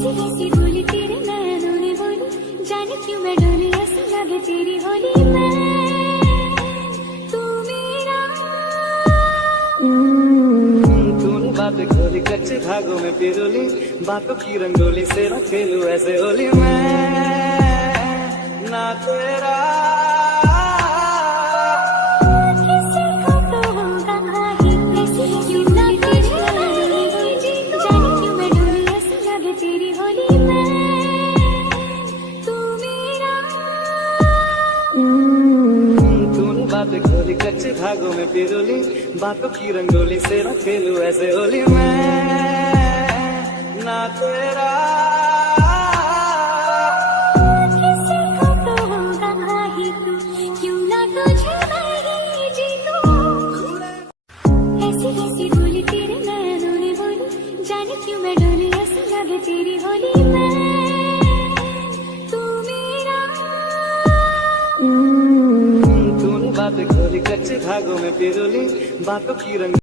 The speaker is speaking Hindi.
ऐसी कैसी बोली तेरे नैनों ने बोली, जाने क्यों मैं डोली, ऐसी लगे तेरी होली मैं, तू मेरा। तूने बातें खोली कच्चे धागों में पिरोली, बातों की रंगोली से न खेलूं ऐसे होली मैं ना तेरा। किसी को तो होगा ही ऐसी क्यों ना तुझे लगी, जाने क्यों मैं डोली, ऐसी लगे तेरी होली मैं, तू मेरा। तूने बातें खोली कच्चे धागों में पिरोली, बातों की रंगोली से न खेलूं ऐसे होली मैं ना तेरा। किसी को तो होगा ही तू, क्यों ना तुझे लगी जीतूं। ऐसी कैसी बोली तेरे नैनों ने बोली, जाने क्यों मैं डोली, ऐसी लगे तेरी होली मैं, तू मेरा। तूने बातें खोली कच्चे धागों में पिरोली, बातों की रंग